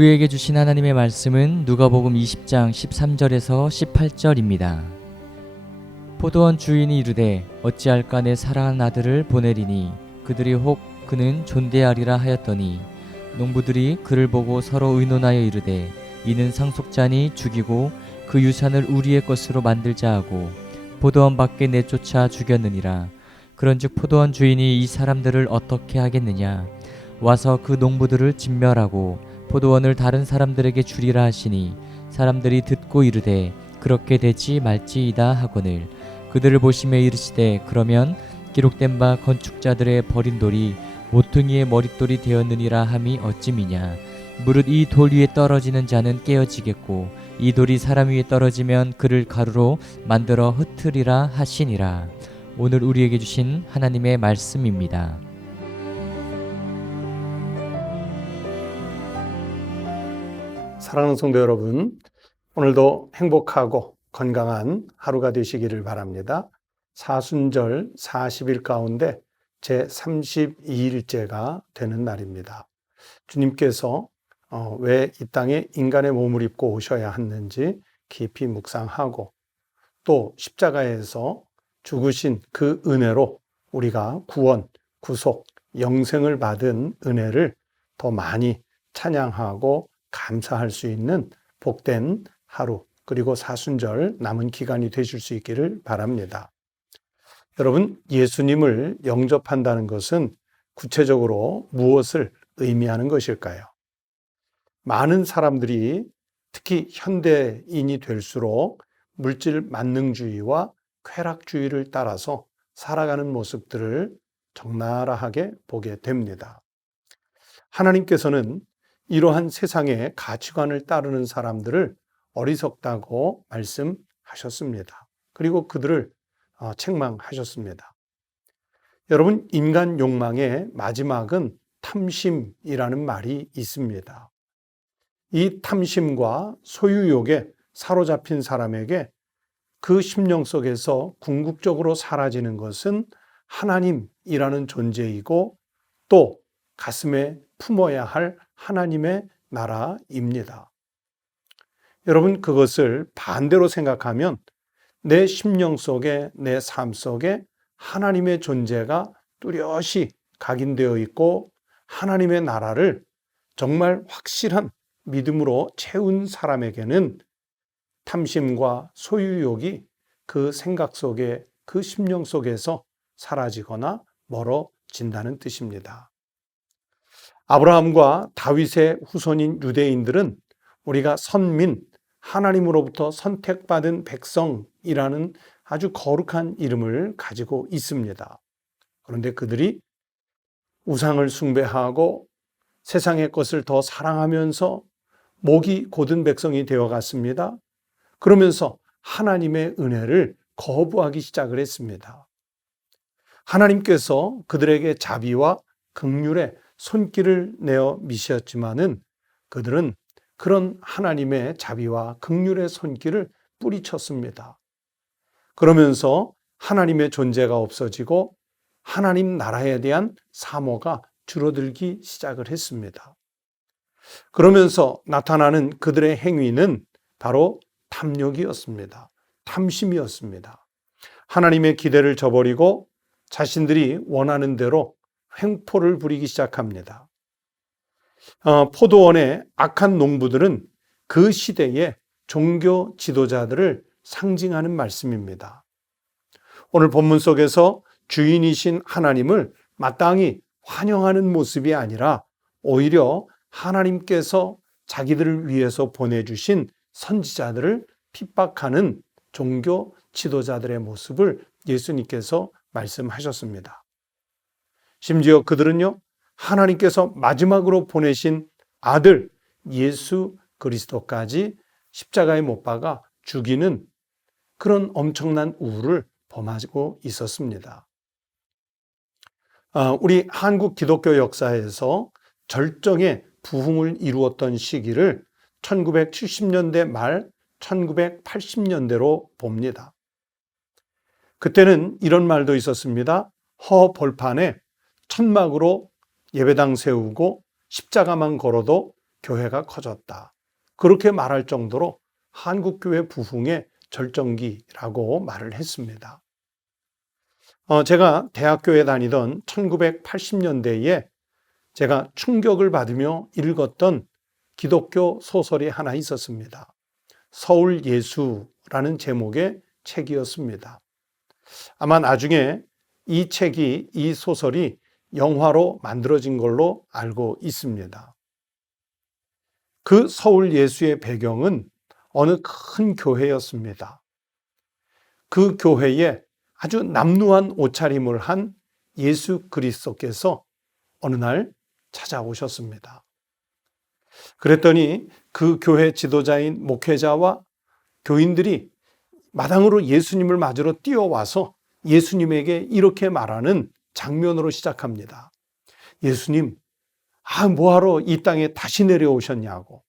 우리에게 주신 하나님의 말씀은 누가복음 20장 13절에서 18절입니다. 포도원 주인이 이르되 어찌할까 내 사랑하는 아들을 보내리니 그들이 혹 그는 존대하리라 하였더니 농부들이 그를 보고 서로 의논하여 이르되 이는 상속자니 죽이고 그 유산을 우리의 것으로 만들자 하고 포도원 밖에 내쫓아 죽였느니라. 그런즉 포도원 주인이 이 사람들을 어떻게 하겠느냐? 와서 그 농부들을 진멸하고 포도원을 다른 사람들에게 주리라 하시니 사람들이 듣고 이르되 그렇게 되지 말지이다 하거늘 그들을 보시며 이르시되 그러면 기록된 바 건축자들의 버린 돌이 모퉁이의 머릿돌이 되었느니라 함이 어찌미냐. 무릇 이 돌 위에 떨어지는 자는 깨어지겠고 이 돌이 사람 위에 떨어지면 그를 가루로 만들어 흩으리라 하시니라. 오늘 우리에게 주신 하나님의 말씀입니다. 사랑하는 성도 여러분, 오늘도 행복하고 건강한 하루가 되시기를 바랍니다. 사순절 40일 가운데 제 32일째가 되는 날입니다. 주님께서 왜 이 땅에 인간의 몸을 입고 오셔야 했는지 깊이 묵상하고 또 십자가에서 죽으신 그 은혜로 우리가 구원, 구속, 영생을 받은 은혜를 더 많이 찬양하고 감사할 수 있는 복된 하루 그리고 사순절 남은 기간이 되실 수 있기를 바랍니다. 여러분, 예수님을 영접한다는 것은 구체적으로 무엇을 의미하는 것일까요? 많은 사람들이 특히 현대인이 될수록 물질 만능주의와 쾌락주의를 따라서 살아가는 모습들을 적나라하게 보게 됩니다. 하나님께서는 이러한 세상의 가치관을 따르는 사람들을 어리석다고 말씀하셨습니다. 그리고 그들을 책망하셨습니다. 여러분, 인간 욕망의 마지막은 탐심이라는 말이 있습니다. 이 탐심과 소유욕에 사로잡힌 사람에게 그 심령 속에서 궁극적으로 사라지는 것은 하나님이라는 존재이고 또 가슴에 품어야 할 하나님의 나라입니다. 여러분, 그것을 반대로 생각하면 내 심령 속에, 내 삶 속에 하나님의 존재가 뚜렷이 각인되어 있고 하나님의 나라를 정말 확실한 믿음으로 채운 사람에게는 탐심과 소유욕이 그 생각 속에, 그 심령 속에서 사라지거나 멀어진다는 뜻입니다. 아브라함과 다윗의 후손인 유대인들은 우리가 선민, 하나님으로부터 선택받은 백성이라는 아주 거룩한 이름을 가지고 있습니다. 그런데 그들이 우상을 숭배하고 세상의 것을 더 사랑하면서 목이 곧은 백성이 되어갔습니다. 그러면서 하나님의 은혜를 거부하기 시작을 했습니다. 하나님께서 그들에게 자비와 긍휼의 손길을 내어 미셨지만은 그들은 그런 하나님의 자비와 긍휼의 손길을 뿌리쳤습니다. 그러면서 하나님의 존재가 없어지고 하나님 나라에 대한 사모가 줄어들기 시작을 했습니다. 그러면서 나타나는 그들의 행위는 바로 탐욕이었습니다. 탐심이었습니다. 하나님의 기대를 저버리고 자신들이 원하는 대로 횡포를 부리기 시작합니다. 포도원의 악한 농부들은 그 시대의 종교 지도자들을 상징하는 말씀입니다. 오늘 본문 속에서 주인이신 하나님을 마땅히 환영하는 모습이 아니라 오히려 하나님께서 자기들을 위해서 보내주신 선지자들을 핍박하는 종교 지도자들의 모습을 예수님께서 말씀하셨습니다. 심지어 그들은요, 하나님께서 마지막으로 보내신 아들 예수 그리스도까지 십자가에 못 박아 죽이는 그런 엄청난 우를 범하고 있었습니다. 우리 한국 기독교 역사에서 절정의 부흥을 이루었던 시기를 1970년대 말 1980년대로 봅니다. 그때는 이런 말도 있었습니다. 허벌판에 천막으로 예배당 세우고 십자가만 걸어도 교회가 커졌다. 그렇게 말할 정도로 한국교회 부흥의 절정기라고 말을 했습니다. 제가 대학교에 다니던 1980년대에 제가 충격을 받으며 읽었던 기독교 소설이 하나 있었습니다. 서울 예수라는 제목의 책이었습니다. 아마 나중에 이 소설이 영화로 만들어진 걸로 알고 있습니다. 그 서울 예수의 배경은 어느 큰 교회였습니다. 그 교회에 아주 남루한 옷차림을 한 예수 그리스도께서 어느 날 찾아오셨습니다. 그랬더니 그 교회 지도자인 목회자와 교인들이 마당으로 예수님을 맞으러 뛰어와서 예수님에게 이렇게 말하는 장면으로 시작합니다. 예수님, 뭐하러 이 땅에 다시 내려오셨냐고.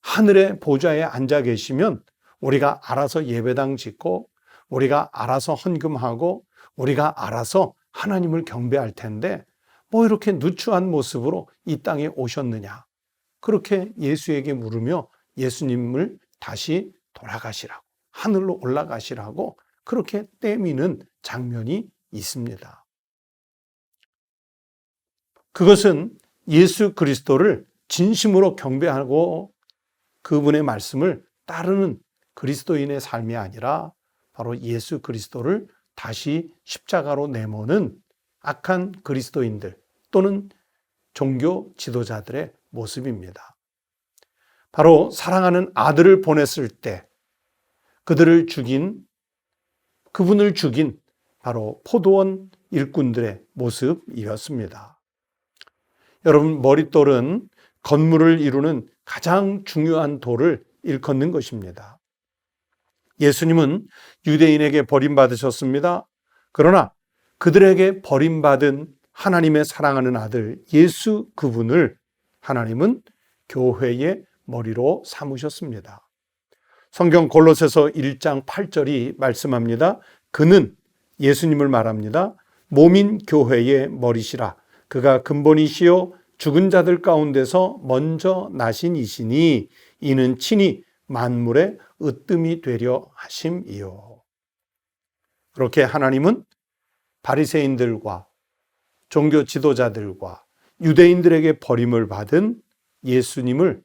하늘의 보좌에 앉아 계시면 우리가 알아서 예배당 짓고 우리가 알아서 헌금하고 우리가 알아서 하나님을 경배할 텐데 뭐 이렇게 누추한 모습으로 이 땅에 오셨느냐. 그렇게 예수에게 물으며 예수님을 다시 돌아가시라고, 하늘로 올라가시라고 그렇게 떼미는 장면이 있습니다. 그것은 예수 그리스도를 진심으로 경배하고 그분의 말씀을 따르는 그리스도인의 삶이 아니라 바로 예수 그리스도를 다시 십자가로 내모는 악한 그리스도인들 또는 종교 지도자들의 모습입니다. 바로 사랑하는 아들을 보냈을 때 그분을 죽인 바로 포도원 일꾼들의 모습이었습니다. 여러분, 머릿돌은 건물을 이루는 가장 중요한 돌을 일컫는 것입니다. 예수님은 유대인에게 버림받으셨습니다. 그러나 그들에게 버림받은 하나님의 사랑하는 아들 예수 그분을 하나님은 교회의 머리로 삼으셨습니다. 성경 골로새서 1장 8절이 말씀합니다. 그는 예수님을 말합니다. 몸인 교회의 머리시라. 그가 근본이시요 죽은 자들 가운데서 먼저 나신 이시니 이는 친히 만물의 으뜸이 되려 하심이요. 그렇게 하나님은 바리새인들과 종교 지도자들과 유대인들에게 버림을 받은 예수님을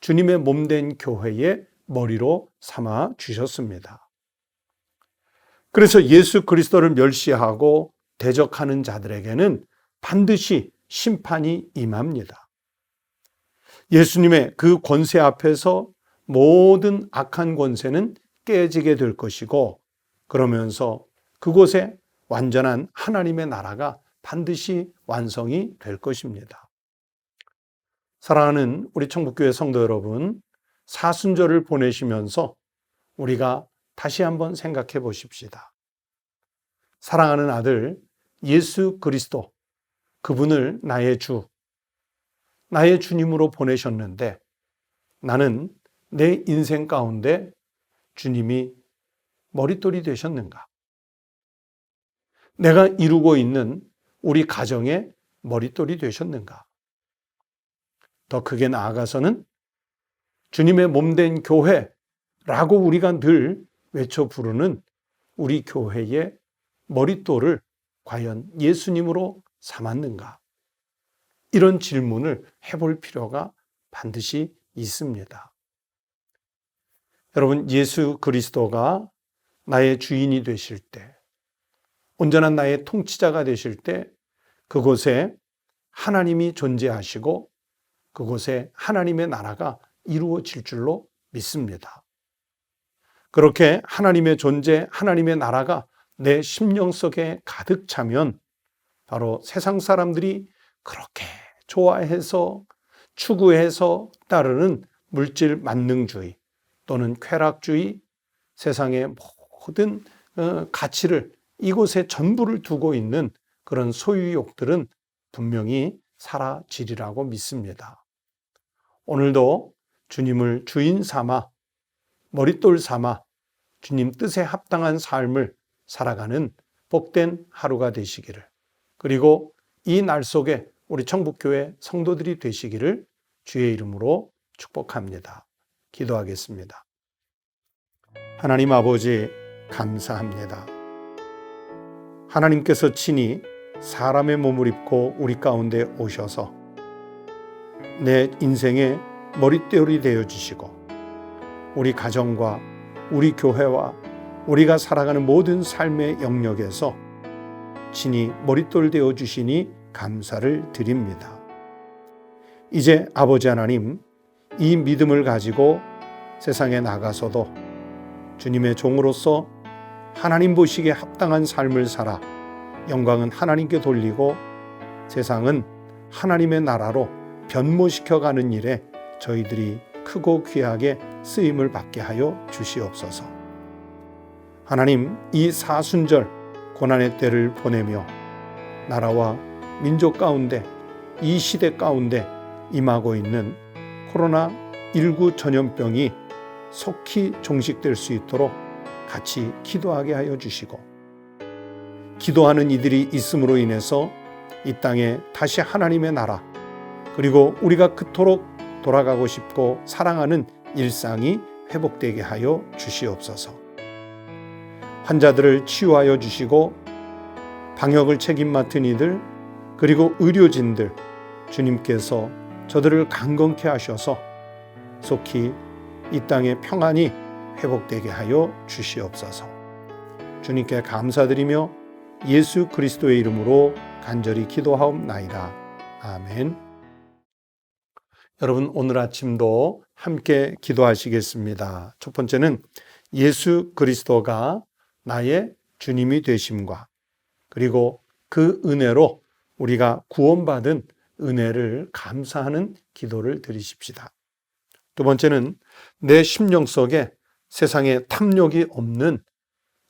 주님의 몸된 교회의 머리로 삼아 주셨습니다. 그래서 예수 그리스도를 멸시하고 대적하는 자들에게는 반드시 심판이 임합니다. 예수님의 그 권세 앞에서 모든 악한 권세는 깨지게 될 것이고 그러면서 그곳에 완전한 하나님의 나라가 반드시 완성이 될 것입니다. 사랑하는 우리 청북교회 성도 여러분, 사순절을 보내시면서 우리가 다시 한번 생각해 보십시다. 사랑하는 아들 예수 그리스도, 그분을 나의 주, 나의 주님으로 보내셨는데 나는 내 인생 가운데 주님이 머릿돌이 되셨는가? 내가 이루고 있는 우리 가정의 머릿돌이 되셨는가? 더 크게 나아가서는 주님의 몸된 교회라고 우리가 늘 외쳐 부르는 우리 교회의 머릿돌을 과연 예수님으로 삼았는가? 이런 질문을 해볼 필요가 반드시 있습니다. 여러분, 예수 그리스도가 나의 주인이 되실 때, 온전한 나의 통치자가 되실 때 그곳에 하나님이 존재하시고 그곳에 하나님의 나라가 이루어질 줄로 믿습니다. 그렇게 하나님의 존재, 하나님의 나라가 내 심령 속에 가득 차면 바로 세상 사람들이 그렇게 좋아해서 추구해서 따르는 물질 만능주의 또는 쾌락주의, 세상의 모든 가치를 이곳에 전부를 두고 있는 그런 소유욕들은 분명히 사라지리라고 믿습니다. 오늘도 주님을 주인 삼아, 머릿돌 삼아 주님 뜻에 합당한 삶을 살아가는 복된 하루가 되시기를, 그리고 이 날 속에 우리 청북교회 성도들이 되시기를 주의 이름으로 축복합니다. 기도하겠습니다. 하나님 아버지, 감사합니다. 하나님께서 친히 사람의 몸을 입고 우리 가운데 오셔서 내 인생의 머릿돌이 되어주시고 우리 가정과 우리 교회와 우리가 살아가는 모든 삶의 영역에서 친히 머릿돌 되어주시니 감사를 드립니다. 이제 아버지 하나님, 이 믿음을 가지고 세상에 나가서도 주님의 종으로서 하나님 보시기에 합당한 삶을 살아 영광은 하나님께 돌리고 세상은 하나님의 나라로 변모시켜가는 일에 저희들이 크고 귀하게 쓰임을 받게 하여 주시옵소서. 하나님, 이 사순절 고난의 때를 보내며 나라와 민족 가운데 이 시대 가운데 임하고 있는 코로나19 전염병이 속히 종식될 수 있도록 같이 기도하게 하여 주시고 기도하는 이들이 있음으로 인해서 이 땅에 다시 하나님의 나라 그리고 우리가 그토록 돌아가고 싶고 사랑하는 일상이 회복되게 하여 주시옵소서. 환자들을 치유하여 주시고 방역을 책임 맡은 이들 그리고 의료진들 주님께서 저들을 강건케 하셔서 속히 이 땅의 평안이 회복되게 하여 주시옵소서. 주님께 감사드리며 예수 그리스도의 이름으로 간절히 기도하옵나이다. 아멘. 여러분, 오늘 아침도 함께 기도하시겠습니다. 첫 번째는 예수 그리스도가 나의 주님이 되심과 그리고 그 은혜로 우리가 구원받은 은혜를 감사하는 기도를 드리십시다. 두 번째는 내 심령 속에 세상에 탐욕이 없는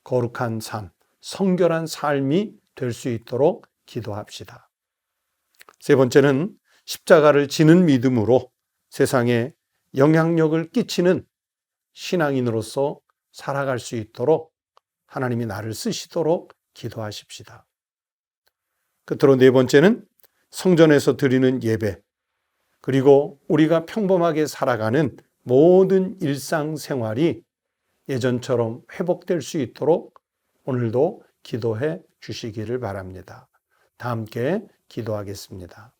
거룩한 삶, 성결한 삶이 될 수 있도록 기도합시다. 세 번째는 십자가를 지는 믿음으로 세상에 영향력을 끼치는 신앙인으로서 살아갈 수 있도록 하나님이 나를 쓰시도록 기도하십시다. 끝으로 네 번째는 성전에서 드리는 예배, 그리고 우리가 평범하게 살아가는 모든 일상생활이 예전처럼 회복될 수 있도록 오늘도 기도해 주시기를 바랍니다. 다 함께 기도하겠습니다.